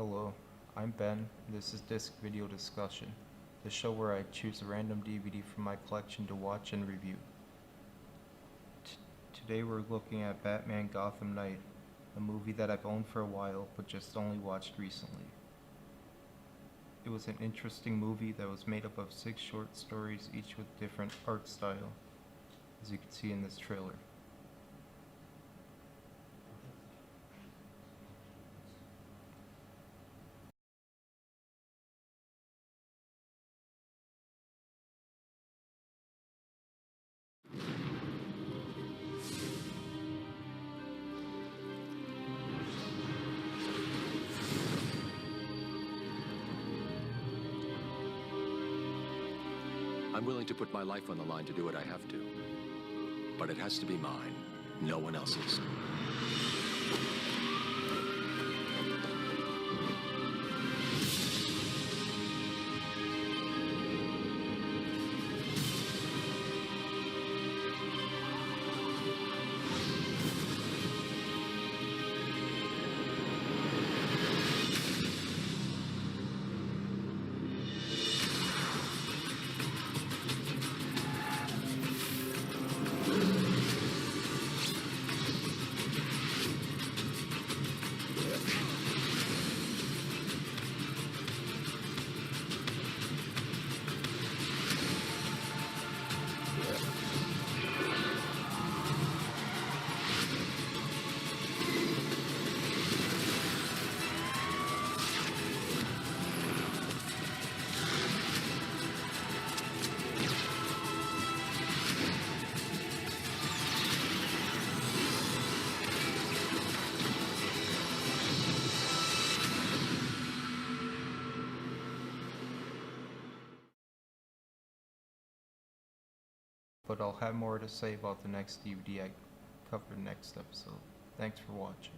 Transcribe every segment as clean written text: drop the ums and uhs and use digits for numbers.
Hello, I'm Ben, and this is Disc Video Discussion, the show where I choose a random DVD from my collection to watch and review. Today we're looking at Batman Gotham Knight, a movie that I've owned for a while but just only watched recently. It was an interesting movie that was made up of 6 short stories, each with different art style, as you can see in this trailer. I'm willing to put my life on the line to do what I have to. But it has to be mine, no one else's. But I'll have more to say about the next DVD I cover next episode. Thanks for watching.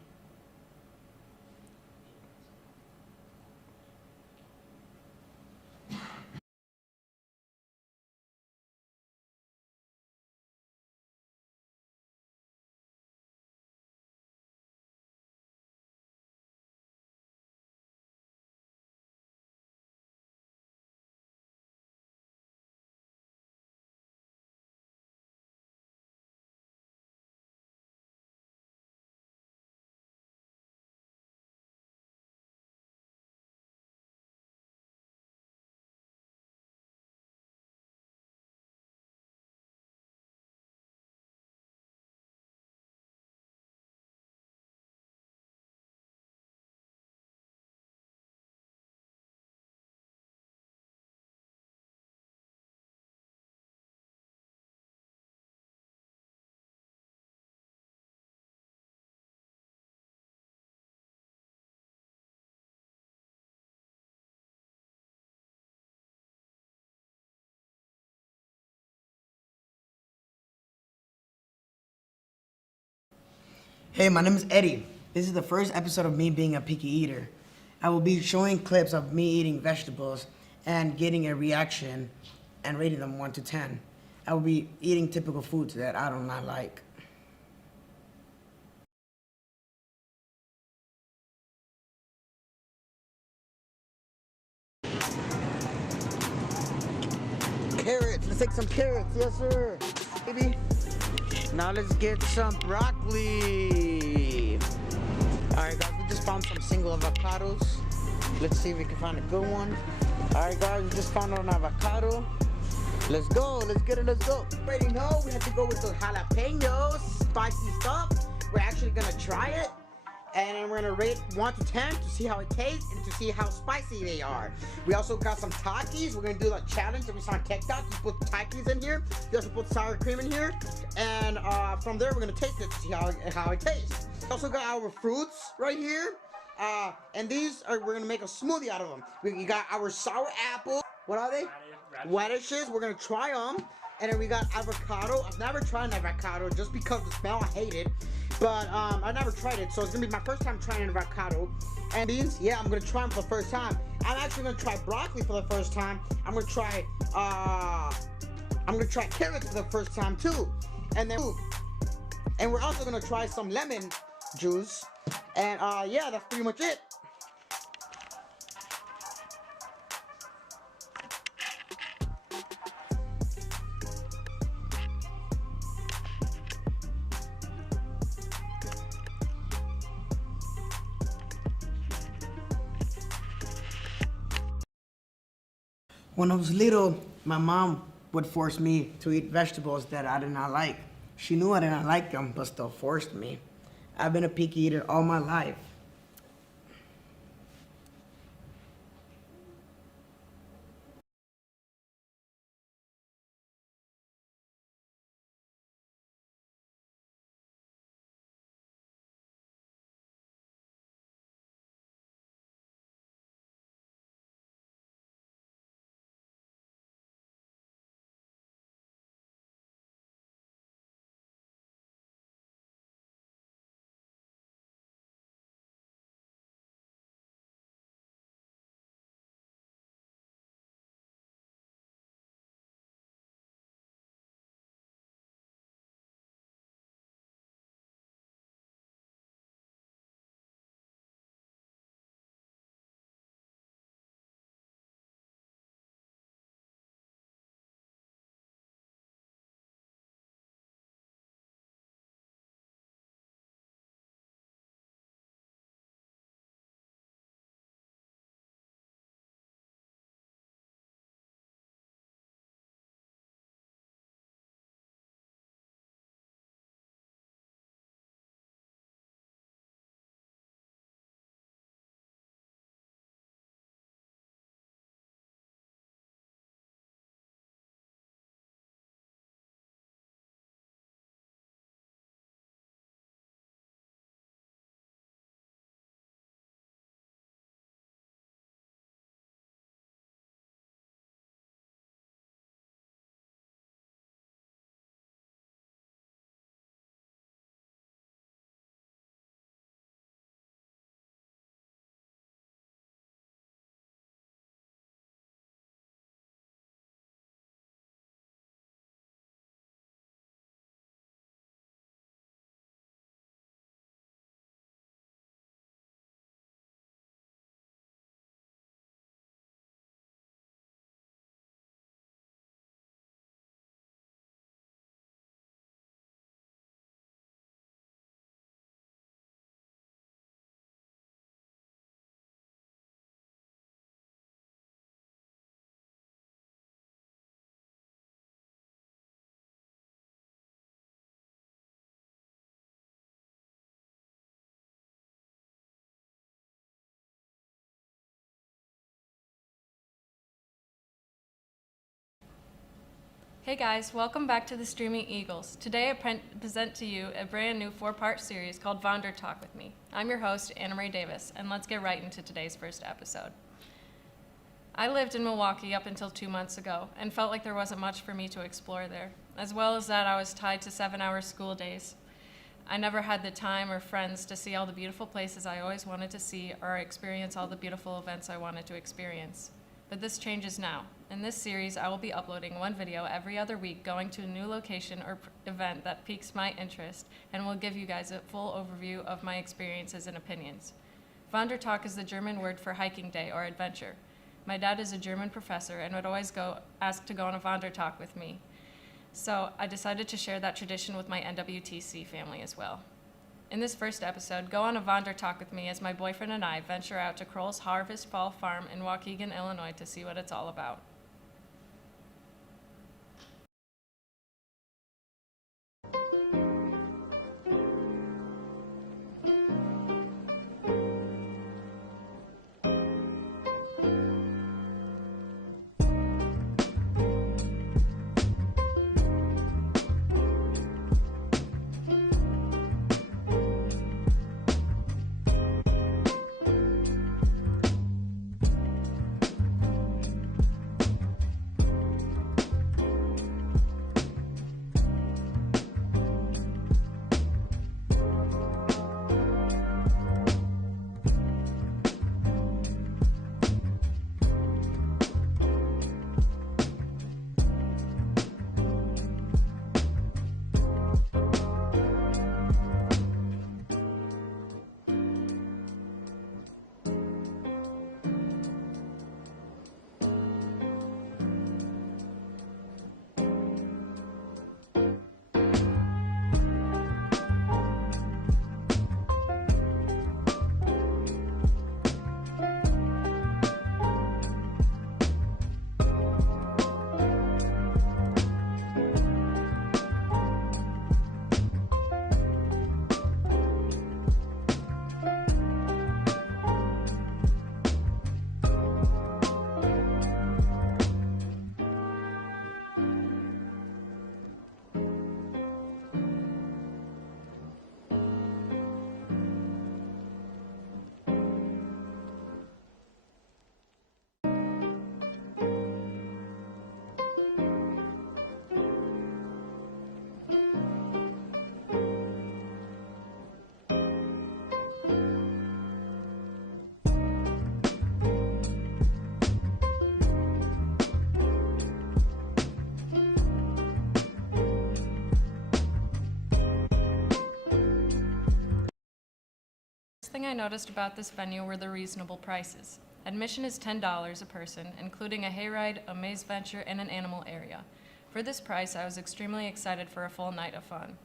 Hey, my name is Eddie. This is the first episode of me being a picky eater. I will be showing clips of me eating vegetables and getting a reaction and rating them 1 to 10. I will be eating typical foods that I do not like. Carrots, let's take some carrots, yes sir, baby. Now let's get some broccoli. Alright guys, we just found some single avocados. Let's see if we can find a good one. Alright guys, we just found an avocado. Let's go, let's get it, let's go. Already know we have to go with the jalapenos, spicy stuff. We're actually gonna try it. And then we're gonna rate 1 to 10 to see how it tastes and to see how spicy they are. We also got some Takis. We're gonna do a challenge that we saw on TikTok. You put Takis in here. You also put sour cream in here. And from there, we're gonna taste it to see how it tastes. We also got our fruits right here. And these are, we're gonna make a smoothie out of them. We got our sour apple. What are they? Radishes. We're gonna try them. And then we got avocado. I've never tried an avocado just because the smell, I hate it. But I never tried it, so it's gonna be my first time trying an avocado. And beans, yeah, I'm gonna try them for the first time. I'm actually gonna try broccoli for the first time. I'm gonna try carrots for the first time too. And we're also gonna try some lemon juice. And yeah, that's pretty much it. When I was little, my mom would force me to eat vegetables that I did not like. She knew I did not like them, but still forced me. I've been a picky eater all my life. Hey guys, welcome back to the Streaming Eagles. Today I present to you a brand new 4-part series called Wander Talk with Me. I'm your host, Anna Marie Davis, and let's get right into today's first episode. I lived in Milwaukee up until 2 months ago and felt like there wasn't much for me to explore there. As well as that, I was tied to 7-hour school days. I never had the time or friends to see all the beautiful places I always wanted to see or experience all the beautiful events I wanted to experience. But this changes now. In this series, I will be uploading one video every other week going to a new location or event that piques my interest and will give you guys a full overview of my experiences and opinions. Wandertag is the German word for hiking day or adventure. My dad is a German professor and would always ask to go on a Wandertag with me. So I decided to share that tradition with my NWTC family as well. In this first episode, go on a Wandertag with me as my boyfriend and I venture out to Kroll's Harvest Fall Farm in Waukegan, Illinois to see what it's all about. thing I noticed about this venue were the reasonable prices. Admission is $10 a person, including a hayride, a maze venture, and an animal area. For this price, I was extremely excited for a full night of fun.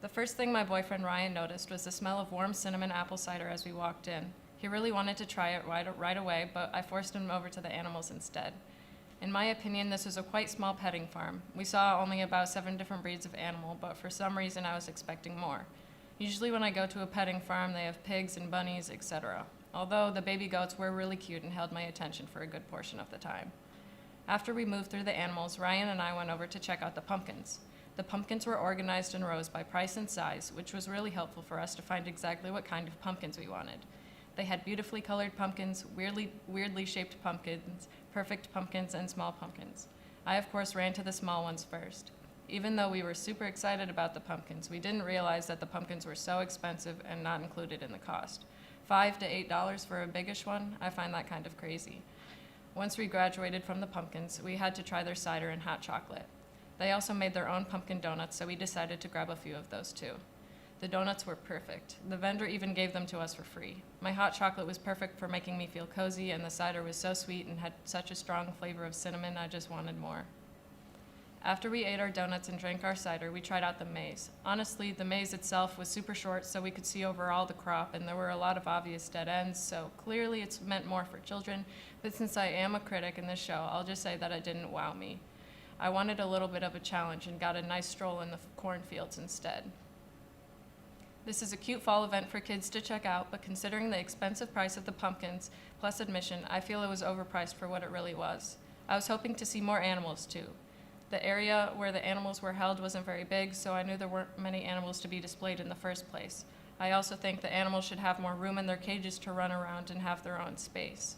The first thing my boyfriend Ryan noticed was the smell of warm cinnamon apple cider as we walked in. He really wanted to try it right away, but I forced him over to the animals instead. In my opinion, this was a quite small petting farm. We saw only about 7 different breeds of animal, but for some reason I was expecting more. Usually when I go to a petting farm, they have pigs and bunnies, etc. Although the baby goats were really cute and held my attention for a good portion of the time. After we moved through the animals, Ryan and I went over to check out the pumpkins. The pumpkins were organized in rows by price and size, which was really helpful for us to find exactly what kind of pumpkins we wanted. They had beautifully colored pumpkins, weirdly shaped pumpkins, perfect pumpkins, and small pumpkins. I, of course, ran to the small ones first. Even though we were super excited about the pumpkins, we didn't realize that the pumpkins were so expensive and not included in the cost. $5 to $8 for a biggish one? I find that kind of crazy. Once we graduated from the pumpkins, we had to try their cider and hot chocolate. They also made their own pumpkin donuts, so we decided to grab a few of those too. The donuts were perfect. The vendor even gave them to us for free. My hot chocolate was perfect for making me feel cozy, and the cider was so sweet and had such a strong flavor of cinnamon, I just wanted more. After we ate our donuts and drank our cider, we tried out the maze. Honestly, the maze itself was super short, so we could see over all the crop, and there were a lot of obvious dead ends, so clearly it's meant more for children, but since I am a critic in this show, I'll just say that it didn't wow me. I wanted a little bit of a challenge and got a nice stroll in the cornfields instead. This is a cute fall event for kids to check out, but considering the expensive price of the pumpkins plus admission, I feel it was overpriced for what it really was. I was hoping to see more animals too. The area where the animals were held wasn't very big, so I knew there weren't many animals to be displayed in the first place. I also think the animals should have more room in their cages to run around and have their own space.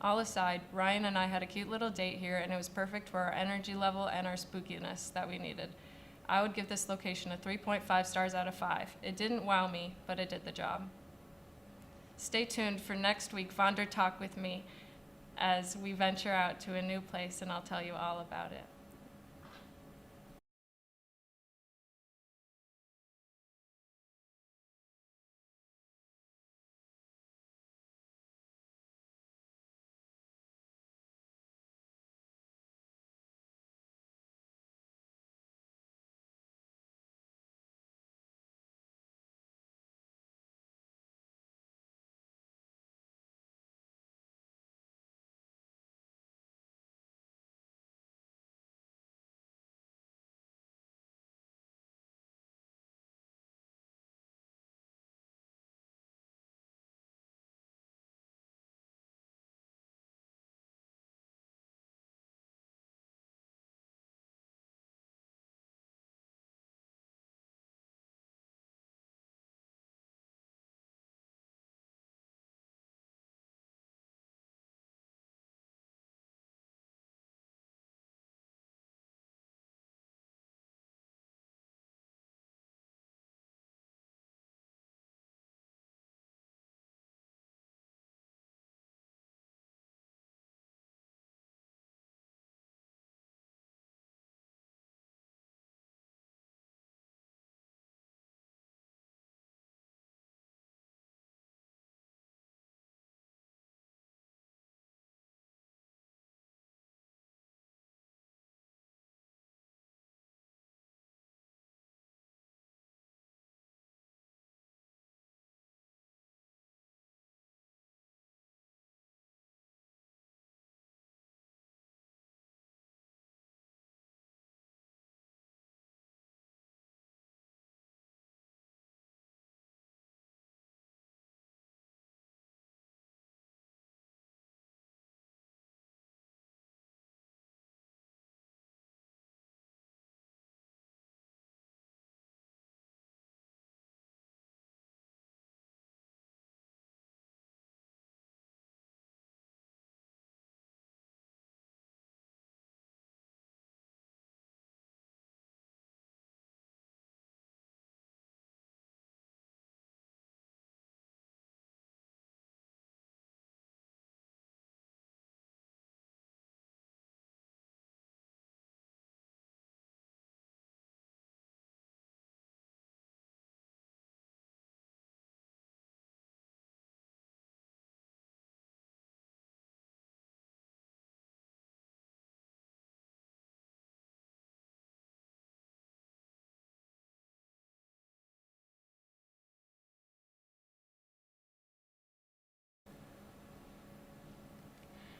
All aside, Ryan and I had a cute little date here, and it was perfect for our energy level and our spookiness that we needed. I would give this location a 3.5 stars out of 5. It didn't wow me, but it did the job. Stay tuned for next week, Wander Talk with me, as we venture out to a new place, and I'll tell you all about it.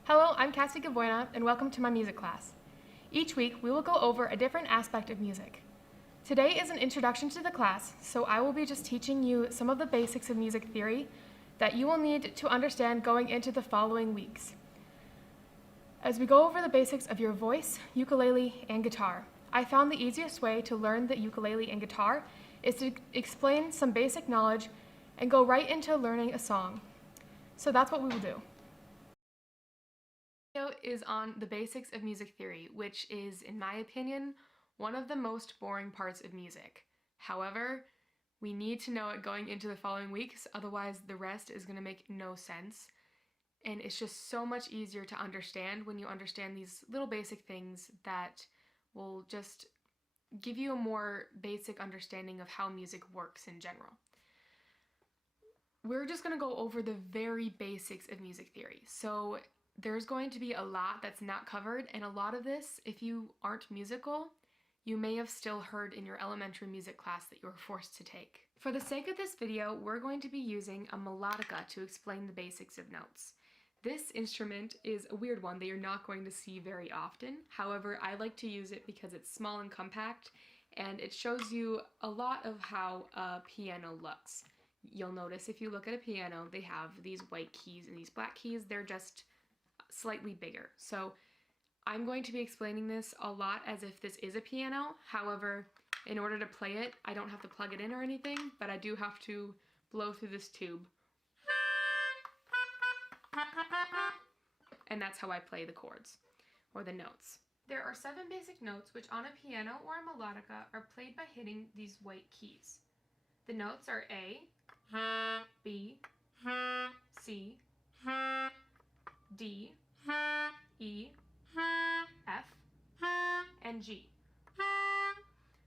Hello, I'm Cassie Gavoyna, and welcome to my music class. Each week, we will go over a different aspect of music. Today is an introduction to the class, so I will be just teaching you some of the basics of music theory that you will need to understand going into the following weeks. As we go over the basics of your voice, ukulele, and guitar, I found the easiest way to learn the ukulele and guitar is to explain some basic knowledge and go right into learning a song. So that's what we will do. This video is on the basics of music theory, which is, in my opinion, one of the most boring parts of music. However, we need to know it going into the following weeks, otherwise the rest is going to make no sense. And it's just so much easier to understand when you understand these little basic things that will just give you a more basic understanding of how music works in general. We're just going to go over the very basics of music theory. So there's going to be a lot that's not covered, and a lot of this, if you aren't musical, you may have still heard in your elementary music class that you were forced to take. For the sake of this video, we're going to be using a melodica to explain the basics of notes. This instrument is a weird one that you're not going to see very often. However, I like to use it because it's small and compact, and it shows you a lot of how a piano looks. You'll notice if you look at a piano, they have these white keys and these black keys. They're just slightly bigger. So I'm going to be explaining this a lot as if this is a piano. However, in order to play it, I don't have to plug it in or anything, but I do have to blow through this tube. And that's how I play the chords, or the notes. There are 7 basic notes which on a piano or a melodica are played by hitting these white keys. The notes are A, B, C, D, E, F, and G.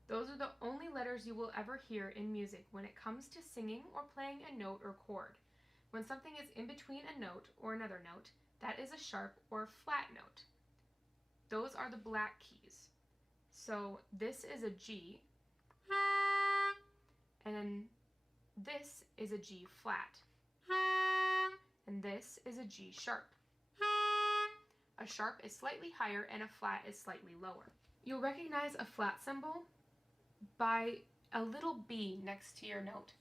Those are the only letters you will ever hear in music when it comes to singing or playing a note or chord. When something is in between a note or another note, that is a sharp or flat note. Those are the black keys. So this is a G, and then this is a G flat, and this is a G sharp. A sharp is slightly higher and a flat is slightly lower. You'll recognize a flat symbol by a little B next to your note.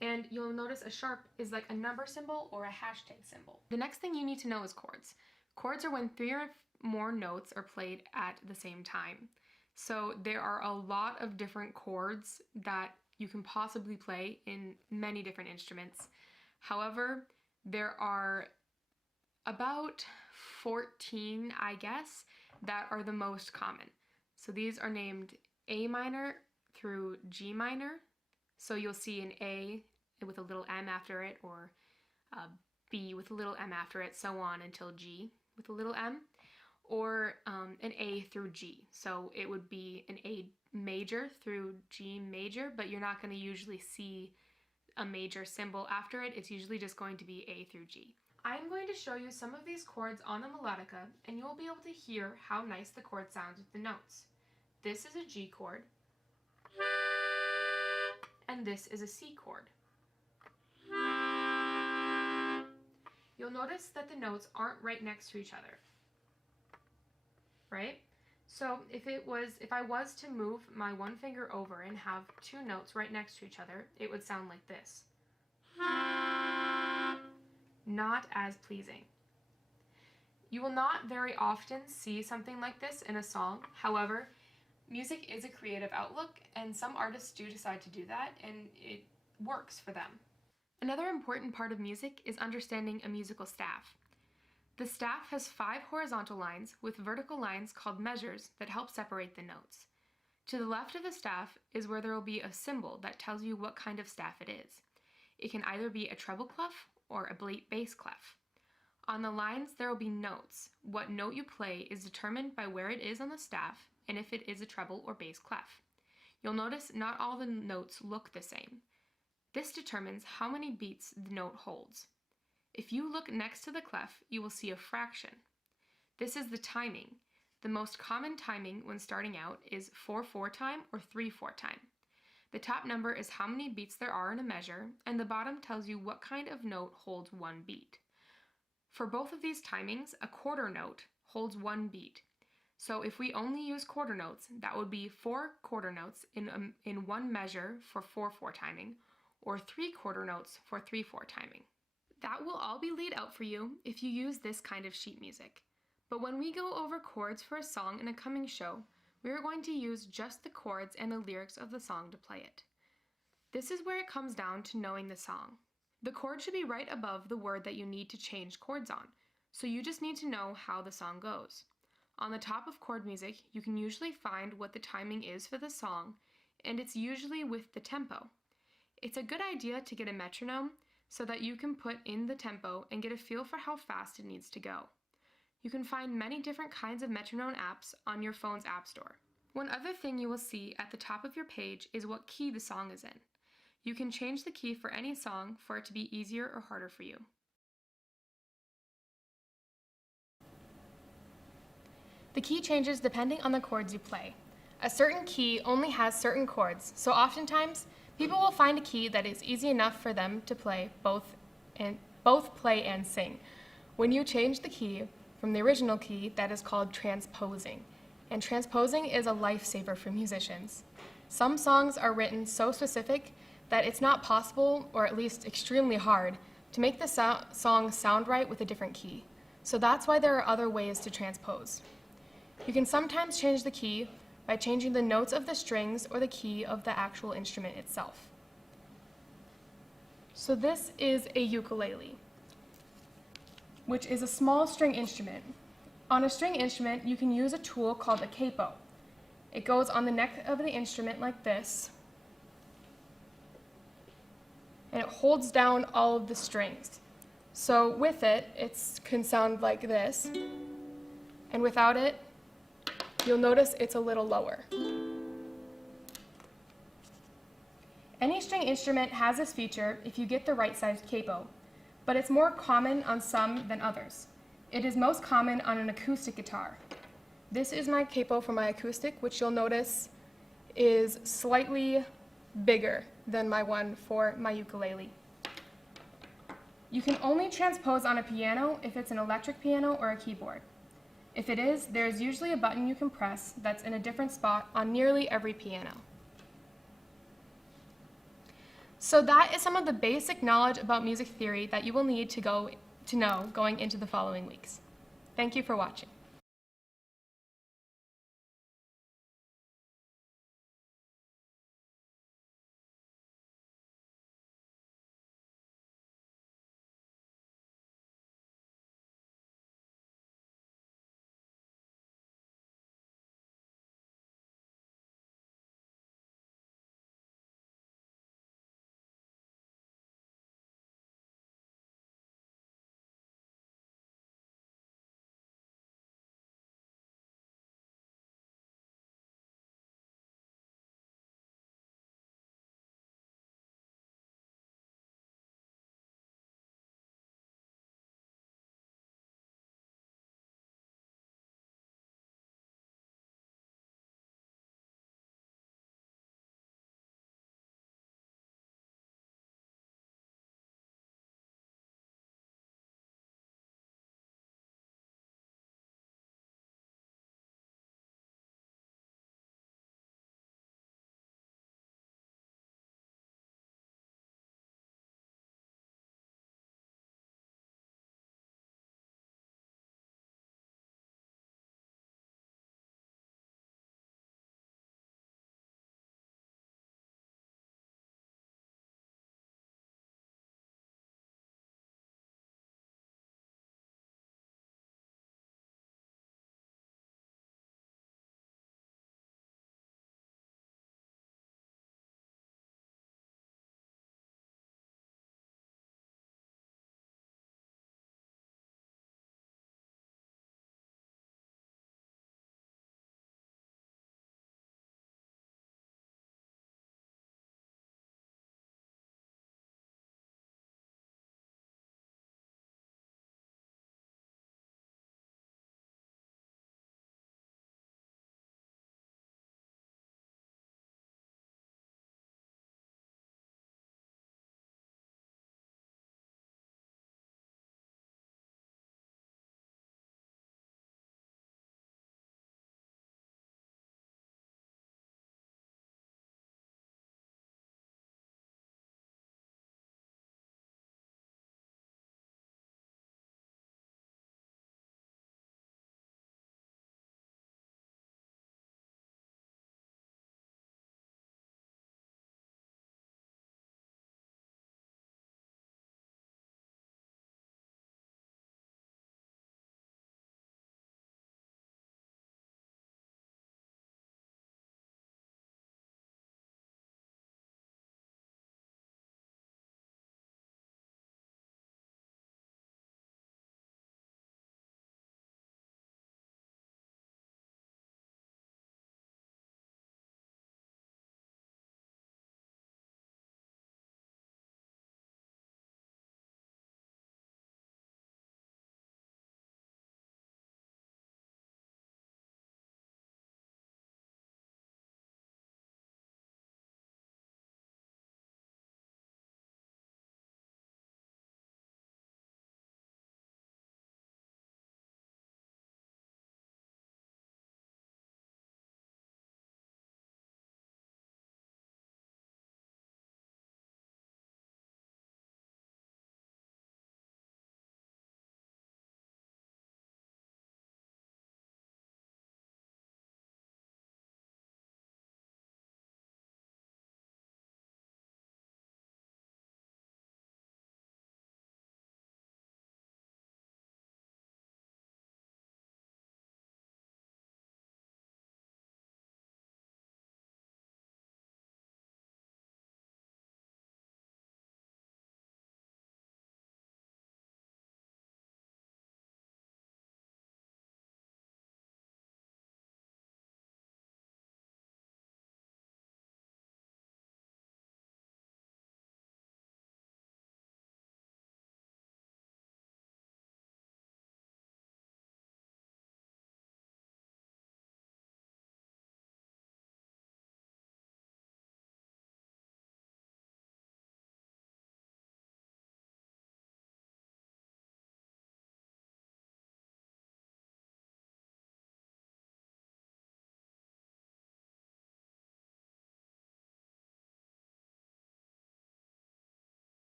And you'll notice a sharp is like a number symbol or a hashtag symbol. The next thing you need to know is chords. Chords are when 3 or more notes are played at the same time. So there are a lot of different chords that you can possibly play in many different instruments. However, there are about 14, I guess, that are the most common. So these are named A minor through G minor. So you'll see an A with a little M after it, or a B with a little M after it, so on until G with a little M, or an A through G. So it would be an A major through G major, but you're not going to usually see a major symbol after it. It's usually just going to be A through G. I'm going to show you some of these chords on the melodica, and you'll be able to hear how nice the chord sounds with the notes. This is a G chord, and this is a C chord. You'll notice that the notes aren't right next to each other, right? So if I was to move my one finger over and have 2 notes right next to each other, it would sound like this. Not as pleasing. You will not very often see something like this in a song. However, music is a creative outlook, and some artists do decide to do that, and it works for them. Another important part of music is understanding a musical staff. The staff has 5 horizontal lines with vertical lines called measures that help separate the notes. To the left of the staff is where there will be a symbol that tells you what kind of staff it is. It can either be a treble clef or a bass clef. On the lines there will be notes. What note you play is determined by where it is on the staff and if it is a treble or bass clef. You'll notice not all the notes look the same. This determines how many beats the note holds. If you look next to the clef, you will see a fraction. This is the timing. The most common timing when starting out is 4/4 time or 3/4 time. The top number is how many beats there are in a measure, and the bottom tells you what kind of note holds 1 beat. For both of these timings, a quarter note holds one beat. So if we only use quarter notes, that would be 4 quarter notes in one measure for 4/4 timing, or 3 quarter notes for 3/4 timing. That will all be laid out for you if you use this kind of sheet music. But when we go over chords for a song in a coming show, we are going to use just the chords and the lyrics of the song to play it. This is where it comes down to knowing the song. The chord should be right above the word that you need to change chords on, so you just need to know how the song goes. On the top of chord music, you can usually find what the timing is for the song, and it's usually with the tempo. It's a good idea to get a metronome so that you can put in the tempo and get a feel for how fast it needs to go. You can find many different kinds of metronome apps on your phone's app store. One other thing you will see at the top of your page is what key the song is in. You can change the key for any song for it to be easier or harder for you. The key changes depending on the chords you play. A certain key only has certain chords, so oftentimes people will find a key that is easy enough for them to play both play and sing. When you change the key from the original key, that is called transposing. And transposing is a lifesaver for musicians. Some songs are written so specific that it's not possible, or at least extremely hard, to make the song sound right with a different key. So that's why there are other ways to transpose. You can sometimes change the key by changing the notes of the strings or the key of the actual instrument itself. So this is a ukulele, which is a small string instrument. On a string instrument, you can use a tool called a capo. It goes on the neck of the instrument like this, and it holds down all of the strings. So with it, it can sound like this, and without it, you'll notice it's a little lower. Any string instrument has this feature if you get the right sized capo, but it's more common on some than others. It is most common on an acoustic guitar. This is my capo for my acoustic, which you'll notice is slightly bigger than my one for my ukulele. You can only transpose on a piano if it's an electric piano or a keyboard. If it is, there's usually a button you can press that's in a different spot on nearly every piano. So that is some of the basic knowledge about music theory that you will need to know going into the following weeks. Thank you for watching.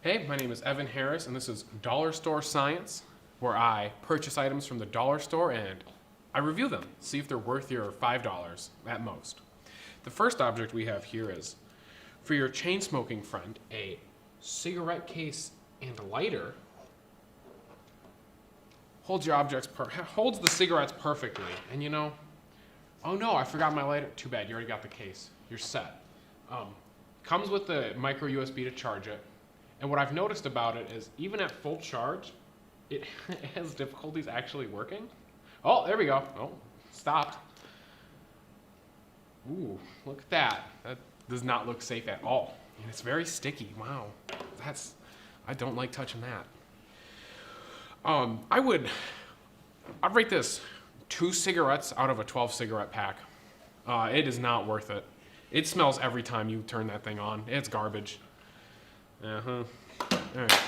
Hey, my name is Evan Harris, and this is Dollar Store Science, where I purchase items from the dollar store and I review them, see if they're worth your $5 at most. The first object we have here is, for your chain smoking friend, a cigarette case and a lighter. Holds the cigarettes perfectly, and you know, oh no, I forgot my lighter. Too bad, you already got the case. You're set. Comes with the micro USB to charge it, and what I've noticed about it is, even at full charge, it has difficulties actually working. Oh, there we go. Oh, stopped. Ooh, look at that. That does not look safe at all. And it's very sticky. Wow. I don't like touching that. I'd rate this 2 cigarettes out of a 12 cigarette pack. It is not worth it. It smells every time you turn that thing on. It's garbage. All right.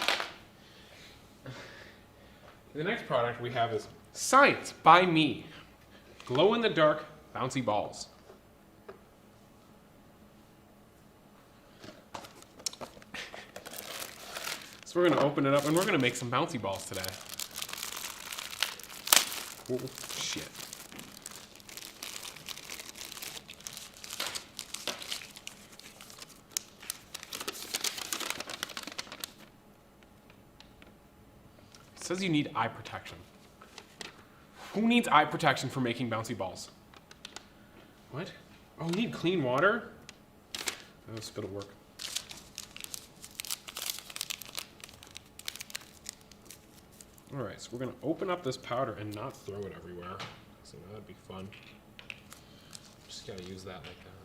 The next product we have is Science by Me. Glow in the dark bouncy balls. So we're gonna open it up and we're gonna make some bouncy balls today. Oh, shit. It says you need eye protection. Who needs eye protection for making bouncy balls? What? Oh, you need clean water? Oh, this will work. All right, so we're gonna open up this powder and not throw it everywhere. So that'd be fun. Just gotta use that like that.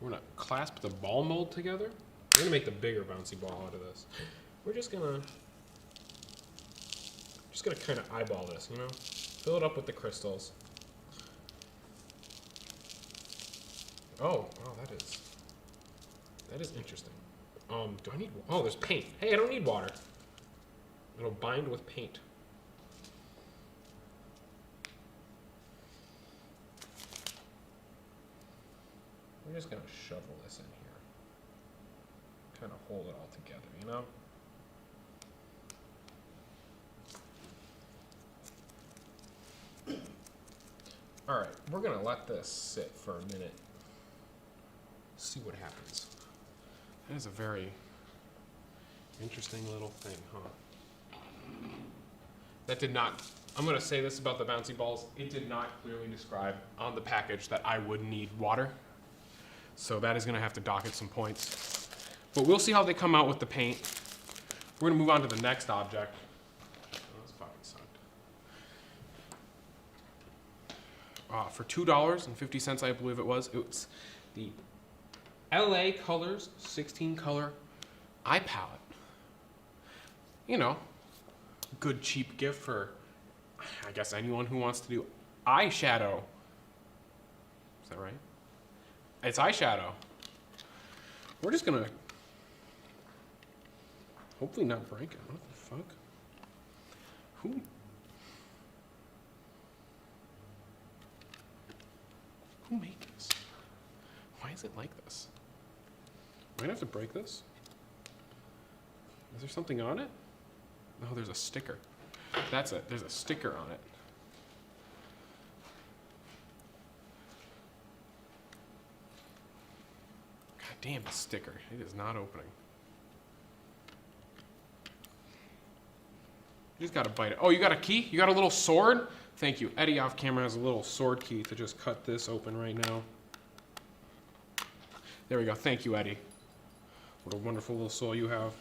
We're gonna clasp the ball mold together. We're gonna make the bigger bouncy ball out of this. We're just gonna kind of eyeball this, you know? Fill it up with the crystals. Oh, that is interesting. Do I need, oh, there's paint. Hey, I don't need water. It'll bind with paint. We're just gonna shovel this in here. Kind of hold it all together, you know? All right, we're gonna let this sit for a minute. See what happens. That is a very interesting little thing, huh? That did not, I'm gonna say this about the bouncy balls, it did not clearly describe on the package that I would need water. So that is gonna have to dock it some points. But we'll see how they come out with the paint. We're gonna move on to the next object. Oh, this fucking sucked. For $2.50, I believe it's the LA Colors 16 color eye palette. You know, good cheap gift for, I guess, anyone who wants to do eyeshadow. Is that right? It's eyeshadow. We're just gonna hopefully not break it. What the fuck? Who made this? Why is it like this? Am I gonna have to break this? Is there something on it? No, there's a sticker. That's it. There's a sticker on it. God damn, the sticker. It is not opening. You just gotta bite it. Oh, you got a key? You got a little sword? Thank you. Eddie off camera has a little sword key to just cut this open right now. There we go. Thank you, Eddie. What a wonderful little soul you have.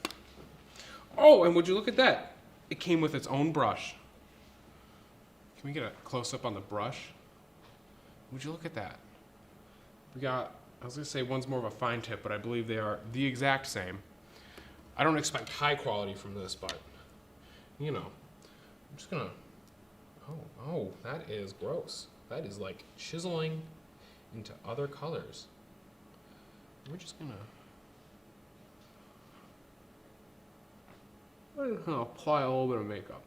Oh, and would you look at that? It came with its own brush. Can we get a close-up on the brush? Would you look at that? We got, I was gonna say one's more of a fine tip, but I believe they are the exact same. I don't expect high quality from this, but, you know, I'm just gonna, oh, that is gross. That is like chiseling into other colors. We're just gonna apply a little bit of makeup.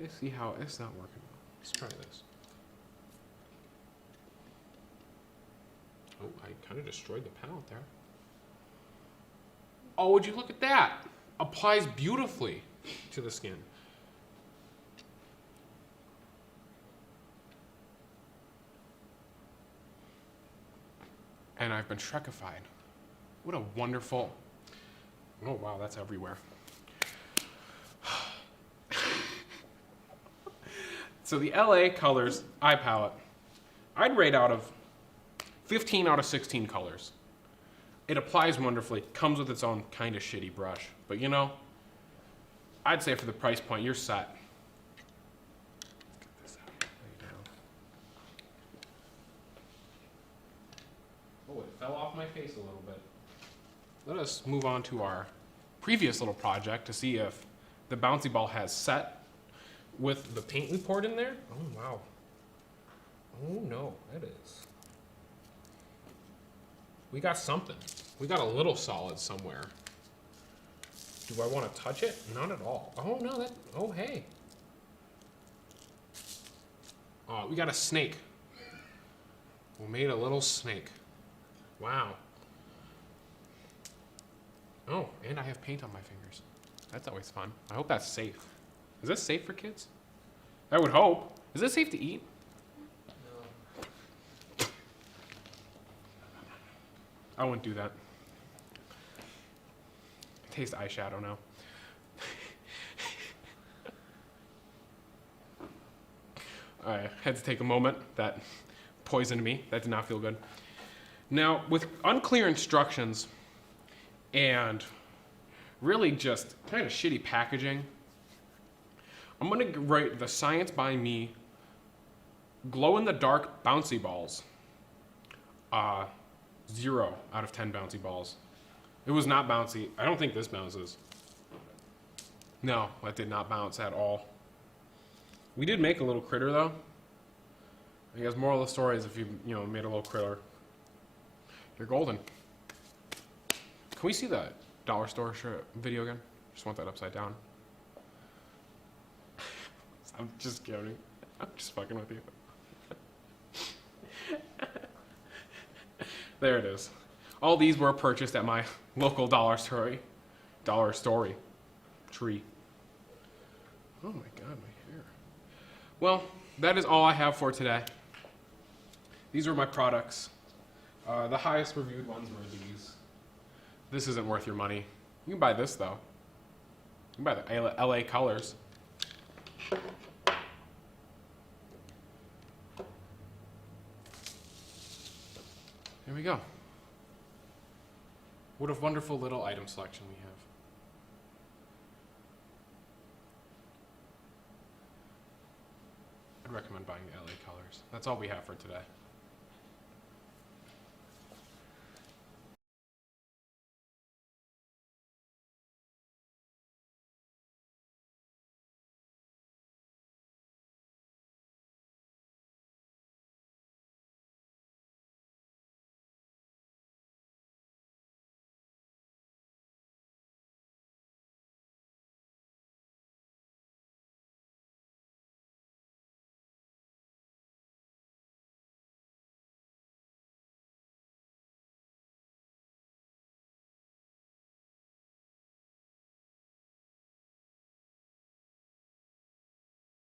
Let's see how it's not working. Let's try this. Oh, I kind of destroyed the palette there. Oh, would you look at that? Applies beautifully to the skin. And I've been Shrekified. What a wonderful... Oh, wow, that's everywhere. So the LA Colors eye palette, I'd rate out of 15 out of 16 colors. It applies wonderfully, comes with its own kind of shitty brush. But you know, I'd say for the price point, you're set. Let's get this out. Lay it down. Oh, it fell off my face a little bit. Let us move on to our previous little project to see if the bouncy ball has set with the paint we poured in there. Oh, wow. Oh, no, that is. We got something. We got a little solid somewhere. Do I want to touch it? Not at all. Oh, no, that, oh, hey. Oh, we got a snake. We made a little snake. Wow. Oh, and I have paint on my fingers. That's always fun. I hope that's safe. Is this safe for kids? I would hope. Is this safe to eat? No. I wouldn't do that. Taste eyeshadow now. I had to take a moment. That poisoned me. That did not feel good. Now, with unclear instructions and really just kind of shitty packaging, I'm going to write the Science by Me glow-in-the-dark bouncy balls. 0 out of 10 bouncy balls. It was not bouncy. I don't think this bounces. No, that did not bounce at all. We did make a little critter, though. I guess moral of the story is if you made a little critter, you're golden. Can we see the dollar store video again? Just want that upside down. I'm just kidding. I'm just fucking with you. There it is. All these were purchased at my local dollar store tree. Oh my god, my hair. Well, that is all I have for today. These were my products. The highest reviewed ones were these. This isn't worth your money. You can buy this though. You can buy the LA Colors. Here we go. What a wonderful little item selection we have. I'd recommend buying the LA Colors. That's all we have for today.